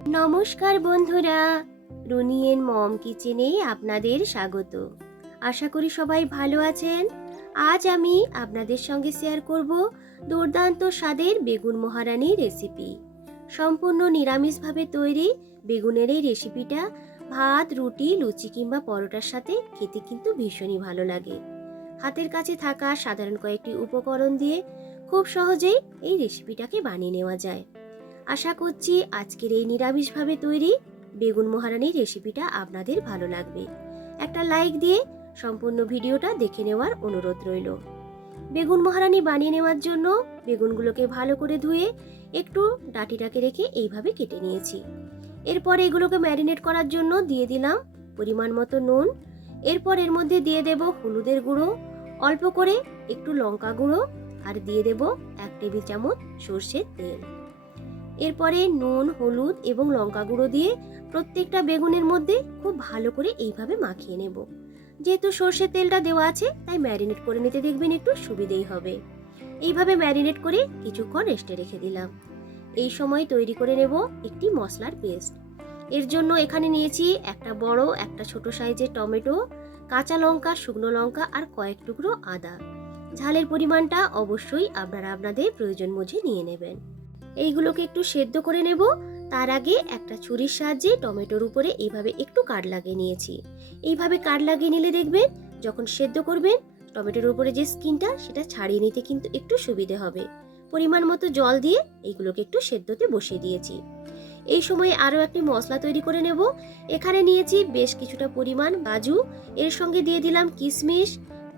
নমস্কার বন্ধুরা, রুনিয়েন মম কিচেনে আপনাদের স্বাগত। আশা করি সবাই ভালো আছেন। আজ আমি আপনাদের সঙ্গে শেয়ার করব দুর্দান্ত স্বাদের বেগুন মহারানি রেসিপি। সম্পূর্ণ নিরামিষভাবে তৈরি বেগুনের এই রেসিপিটা ভাত, রুটি, লুচি কিংবা পরোটার সাথে খেতে কিন্তু ভীষণই ভালো লাগে। হাতের কাছে থাকা সাধারণ কয়েকটি উপকরণ দিয়ে খুব সহজেই এই রেসিপিটাকে বানিয়ে নেওয়া যায়। আশা করছি আজকের এই নিরামিষভাবে তৈরি বেগুন মহারানির রেসিপিটা আপনাদের ভালো লাগবে। একটা লাইক দিয়ে সম্পূর্ণ ভিডিওটা দেখে নেওয়ার অনুরোধ রইল। বেগুন মহারানি বানিয়ে নেওয়ার জন্য বেগুনগুলোকে ভালো করে ধুয়ে একটু ডাঁটিটাকে রেখে এইভাবে কেটে নিয়েছি। এরপর এগুলোকে ম্যারিনেট করার জন্য দিয়ে দিলাম পরিমাণ মতো নুন। এরপর এর মধ্যে দিয়ে দেব হলুদের গুঁড়ো, অল্প করে একটু লঙ্কা গুঁড়ো, আর দিয়ে দেব 1 টেবিল চামচ সর্ষের তেল। এরপরে নুন, হলুদ এবং লঙ্কা গুঁড়ো দিয়ে প্রত্যেকটা বেগুনের মধ্যে খুব ভালো করে এইভাবে মাখিয়ে নেব। যেহেতু সর্ষের তেলটা দেওয়া আছে তাই ম্যারিনেট করে নিতে দেখবেন একটু সুবিধেই হবে। এইভাবে ম্যারিনেট করে কিছুক্ষণ রেস্টে রেখে দিলাম। এই সময় তৈরি করে নেব একটি মশলার পেস্ট। এর জন্য এখানে নিয়েছি একটা বড় একটা ছোট সাইজের টমেটো, কাঁচা লঙ্কা, শুকনো লঙ্কা আর কয়েক টুকরো আদা। ঝালের পরিমাণটা অবশ্যই আপনারা আপনাদের প্রয়োজন বুঝে নিয়ে নেবেন। এইগুলোকে একটু সেদ্ধ করে নেব। তার আগে একটা ছুরির সাহায্যে টমেটোর উপরে এইভাবে একটু কাট লাগিয়ে নিয়েছি। এইভাবে কাট লাগিয়ে নিলে দেখবেন যখন সেদ্ধ করবেন টমেটোর উপরে যে স্কিনটা সেটা ছাড়িয়ে নিতে কিন্তু একটু সুবিধে হবে। পরিমাণ মতো জল দিয়ে এইগুলোকে একটু সেদ্ধতে বসিয়ে দিয়েছি। এই সময় আরও একটি মশলা তৈরি করে নেব। এখানে নিয়েছি বেশ কিছুটা পরিমাণ কাজু, এর সঙ্গে দিয়ে দিলাম কিশমিশ,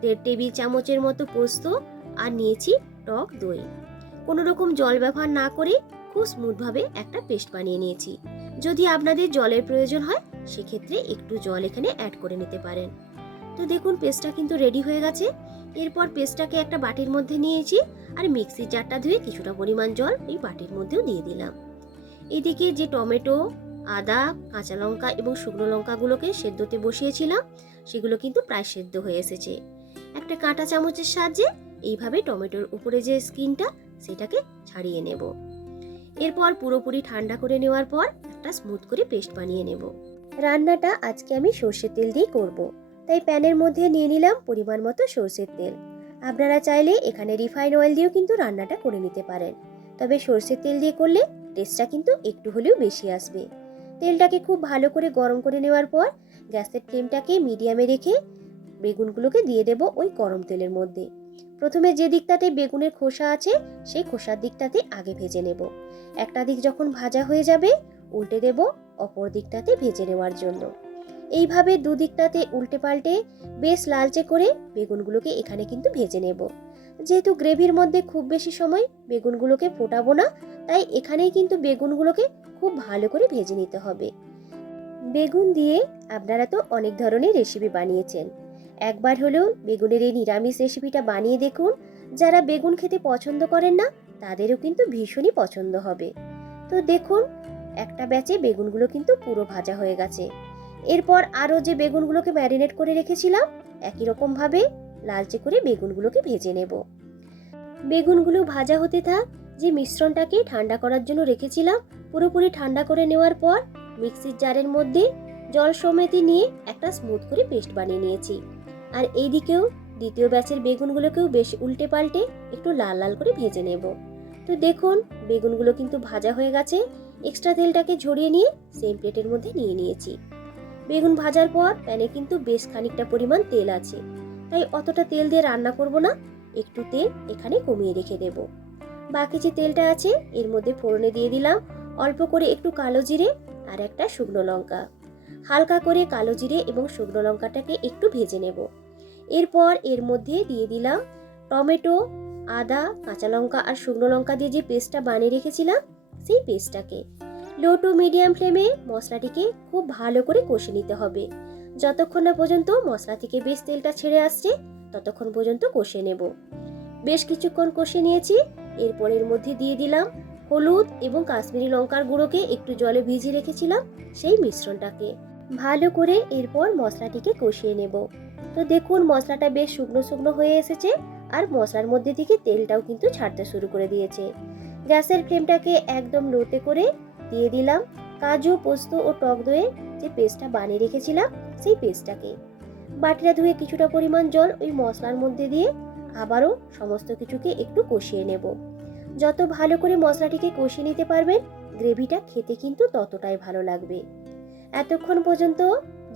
1.5 টেবিল চামচের মতো পোস্ত, আর নিয়েছি টক দই। কোনো রকম জল ব্যবহার না করে খুব স্মুথভাবে একটা পেস্ট বানিয়ে নিয়েছি। যদি আপনাদের জলের প্রয়োজন হয় সেক্ষেত্রে একটু জল এখানে অ্যাড করে নিতে পারেন। তো দেখুন পেস্টটা কিন্তু রেডি হয়ে গেছে। এরপর পেস্টটাকে একটা বাটির মধ্যে নিয়েছি আর মিক্সির জারটা ধুয়ে কিছুটা পরিমাণ জল এই বাটির মধ্যেও দিয়ে দিলাম। এদিকে যে টমেটো, আদা, কাঁচা লঙ্কা এবং শুকনো লঙ্কাগুলোকে সেদ্ধতে বসিয়েছিলাম সেগুলো কিন্তু প্রায় সেদ্ধ হয়ে এসেছে। একটা কাঁটা চামচের সাহায্যে এইভাবে টমেটোর উপরে যে স্কিনটা সেটাকে ছাড়িয়ে নেব। এরপর পুরোপুরি ঠান্ডা করে নেওয়ার পর একটা স্মুথ করে পেস্ট বানিয়ে নেব। রান্নাটা আজকে আমি সর্ষের তেল দিয়ে করব, তাই প্যানের মধ্যে নিয়ে নিলাম পরিমাণ মতো সর্ষের তেল। আপনারা চাইলে এখানে রিফাইন অয়েল দিয়েও কিন্তু রান্নাটা করে নিতে পারেন, তবে সর্ষের তেল দিয়ে করলে টেস্টটা কিন্তু একটু হলেও বেশি আসবে। তেলটাকে খুব ভালো করে গরম করে নেওয়ার পর গ্যাসের ফ্লেমটাকে মিডিয়ামে রেখে বেগুনগুলোকে দিয়ে দেব ওই গরম তেলের মধ্যে। প্রথমে যে দিকটাতে বেগুনের খোসা আছে সেই খোসার দিকটাতে আগে ভেজে নেব। একটা দিক যখন ভাজা হয়ে যাবে উল্টে দেব অপর দিকটাতে ভেজে নেওয়ার জন্য। এইভাবে দুদিকটাতে উল্টে পাল্টে বেশ লালচে করে বেগুনগুলোকে এখানে কিন্তু ভেজে নেব। যেহেতু গ্রেভির মধ্যে খুব বেশি সময় বেগুনগুলোকে ফোটাবো না, তাই এখানেই কিন্তু বেগুনগুলোকে খুব ভালো করে ভেজে নিতে হবে। বেগুন দিয়ে আপনারা তো অনেক ধরনের রেসিপি বানিয়েছেন, একবার হলেও বেগুনের এই নিরামিষ রেসিপিটা বানিয়ে দেখুন। যারা বেগুন খেতে পছন্দ করেন না তাদেরও কিন্তু ভীষণই পছন্দ হবে। তো দেখুন একটা ব্যাচে বেগুনগুলো কিন্তু পুরো ভাজা হয়ে গেছে। এরপর আরও যে বেগুনগুলোকে ম্যারিনেট করে রেখেছিলাম একই রকম ভাবে লালচে করে বেগুনগুলোকে ভেজে নেব। বেগুনগুলো ভাজা হতে থাক। যে মিশ্রণটাকে ঠান্ডা করার জন্য রেখেছিলাম পুরোপুরি ঠান্ডা করে নেওয়ার পর মিক্সির জারের মধ্যে জল সমেত নিয়ে একটা স্মুথ করে পেস্ট বানিয়ে নিয়েছি। আর এইদিকেও দ্বিতীয় ব্যাচের বেগুনগুলোকেও বেশ উল্টে পাল্টে একটু লাল লাল করে ভেজে নেব। তো দেখুন বেগুনগুলো কিন্তু ভাজা হয়ে গেছে। এক্সট্রা তেলটাকে ঝরিয়ে নিয়ে সেম প্লেটের মধ্যে নিয়ে নিয়েছি। বেগুন ভাজার পর প্যানে কিন্তু বেশ খানিকটা পরিমাণ তেল আছে, তাই অতটা তেল দিয়ে রান্না করব না, একটু তেল এখানে কমিয়ে রেখে দেব। বাকি যে তেলটা আছে এর মধ্যে ফোড়নে দিয়ে দিলাম অল্প করে একটু কালো জিরে আর একটা শুকনো লঙ্কা। হালকা করে কালো জিরে এবং শুকনো লঙ্কাটাকে একটু ভেজে নেব। এরপর এর মধ্যে দিয়ে দিলাম টমেটো, আদা, কাঁচা লঙ্কা আর শুকনো লঙ্কা দিয়ে যে পেস্টটা বানিয়ে রেখেছিলাম সেই পেস্টটাকে লো টু মিডিয়াম ফ্লেমে মশলাটিকে খুব ভালো করে কষে নিতে হবে। যতক্ষণ না পর্যন্ত মশলা থেকে বেশ তেলটা ছেড়ে আসছে ততক্ষণ পর্যন্ত কষে নেব। বেশ কিছুক্ষণ কষে নিয়েছি। এরপর এর মধ্যে দিয়ে দিলাম হলুদ এবং কাশ্মীরি লঙ্কার গুঁড়োকে একটু জলে ভিজিয়ে রেখেছিলাম সেই মিশ্রণটাকে ভালো করে এরপর মশলাটিকে কষিয়ে নেব। তো দেখুন মশলাটা বেশ শুকনো শুকনো হয়ে এসেছে আর মশলার মধ্যে থেকে তেলটাও কিন্তু ছাড়তে শুরু করে দিয়েছে। গ্যাসের ফ্লেমটাকে একদম লোতে করে দিয়ে দিলাম কাজু, পোস্ত ও টক দইয়ের যে পেস্টটা বানিয়ে রেখেছিলাম সেই পেস্টটাকে বাটিটা ধুয়ে কিছুটা পরিমাণ জল ওই মশলার মধ্যে দিয়ে আবারও সমস্ত কিছুকে একটু কষিয়ে নেব। যত ভালো করে মশলাটিকে কষিয়ে নিতে পারবেন গ্রেভিটা খেতে কিন্তু ততটাই ভালো লাগবে। এতক্ষণ পর্যন্ত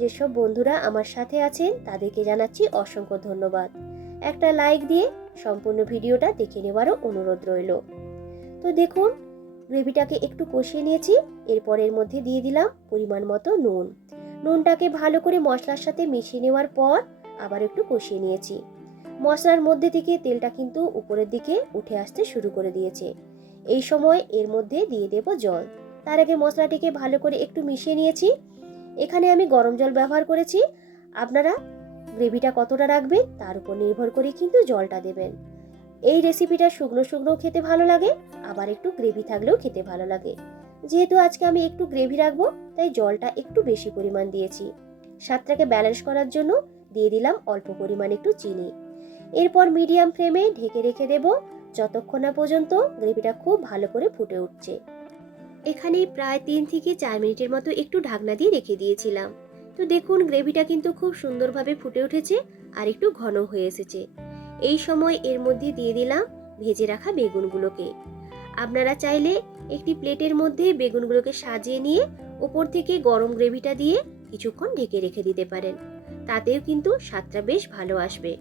যেসব বন্ধুরা আমার সাথে আছেন তাদেরকে জানাচ্ছি অসংখ্য ধন্যবাদ। একটা লাইক দিয়ে সম্পূর্ণ ভিডিওটা দেখে নেওয়ারও অনুরোধ রইল। তো দেখুন গ্রেভিটাকে একটু কষিয়ে নিয়েছি। এরপর এর মধ্যে দিয়ে দিলাম পরিমাণ মতো নুন। নুনটাকে ভালো করে মশলার সাথে মিশিয়ে নেওয়ার পর আবার একটু কষিয়ে নিয়েছি। মশলার মধ্যে থেকে তেলটা কিন্তু উপরের দিকে উঠে আসতে শুরু করে দিয়েছে। এই সময় এর মধ্যে দিয়ে দেব জল। তার আগে মশলাটিকে ভালো করে একটু মিশিয়ে নিয়েছি। এখানে আমি গরম জল ব্যবহার করেছি। আপনারা গ্রেভিটা কতটা রাখবেন তার উপর নির্ভর করে কিন্তু জলটা দেবেন। এই রেসিপিটা শুকনো শুকনো খেতে ভালো লাগে, আবার একটু গ্রেভি থাকলেও খেতে ভালো লাগে। যেহেতু আজকে আমি একটু গ্রেভি রাখবো তাই জলটা একটু বেশি পরিমাণ দিয়েছি। স্বাদটাকে ব্যালেন্স করার জন্য দিয়ে দিলাম অল্প পরিমাণ একটু চিনি। এরপর মিডিয়াম ফ্লেমে ঢেকে রেখে দেব যতক্ষণ না পর্যন্ত গ্রেভিটা খুব ভালো করে ফুটে উঠছে। এখানে প্রায় 3 থেকে 4 মিনিটের মতো একটু ঢাকনা দিয়ে রেখে দিয়েছিলাম। তো দেখুন গ্রেভিটা কিন্তু খুব সুন্দরভাবে ফুটে উঠেছে আর একটু ঘন হয়ে এসেছে। এই সময় এর মধ্যে দিয়ে দিলাম ভেজে রাখা বেগুনগুলোকে। আপনারা চাইলে একটি প্লেটের মধ্যে বেগুনগুলোকে সাজিয়ে নিয়ে উপর থেকে গরম গ্রেভিটা দিয়ে কিছুক্ষণ ঢেকে রেখে দিতে পারেন, তাতেও কিন্তু স্বাদটা বেশ ভালো আসবে।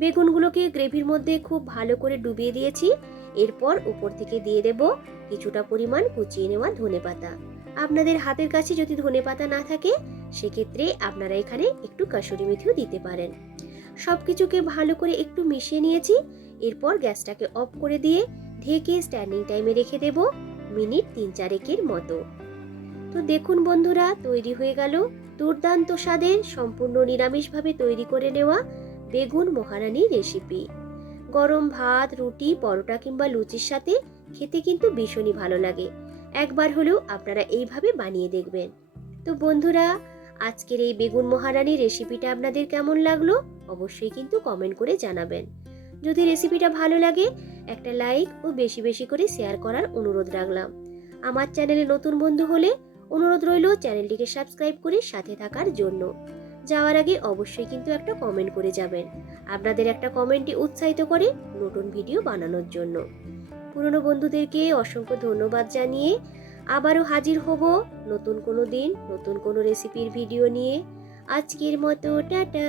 বেগুনগুলোকে গ্রেভির মধ্যে খুব ভালো করে ডুবিয়ে দিয়েছি। এরপর উপর থেকে দিয়ে দেব কিছুটা পরিমাণ কুচিয়ে নেওয়া ধনেপাতা। আপনাদের হাতের কাছে যদি ধনেপাতা না থাকে সেক্ষেত্রে আপনারা এখানে একটু কাসুরি মেথিও দিতে পারেন। সবকিছুকে ভালো করে একটু মিশিয়ে নিয়েছি। এরপর গ্যাসটাকে অফ করে দিয়ে ঢেকে স্ট্যান্ডিং টাইমে রেখে দেব মিনিট 3-4 মতো। তো দেখুন বন্ধুরা তৈরি হয়ে গেল দুর্দান্ত স্বাদের সম্পূর্ণ নিরামিষভাবে তৈরি করে নেওয়া বেগুন মহারানী রেসিপি। গরম ভাত, রুটি, পরোটা কিংবা লুচির সাথে খেতে কিন্তু ভীষণই ভালো লাগে। একবার হলেও আপনারা এইভাবে বানিয়ে দেখবেন। তো বন্ধুরা আজকের এই বেগুন মহারানী রেসিপিটা আপনাদের কেমন লাগলো অবশ্যই কিন্তু কমেন্ট করে জানাবেন। যদি রেসিপিটা ভালো লাগে একটা লাইক ও বেশি বেশি করে শেয়ার করার অনুরোধ রাখলাম। আমার চ্যানেলে নতুন বন্ধু হলে অনুরোধ রইল চ্যানেলটিকে সাবস্ক্রাইব করে সাথে থাকার জন্য। যাওয়ার আগে অবশ্যই কিন্তু একটা কমেন্ট করে যাবেন। আপনাদের একটা কমেন্টই উৎসাহিত করে নতুন ভিডিও বানানোর জন্য। পুরনো বন্ধুদেরকে অসংখ্য ধন্যবাদ জানিয়ে আবারও হাজির হব নতুন কোনো দিন নতুন কোনো রেসিপির ভিডিও নিয়ে। আজকের মতো টাটা।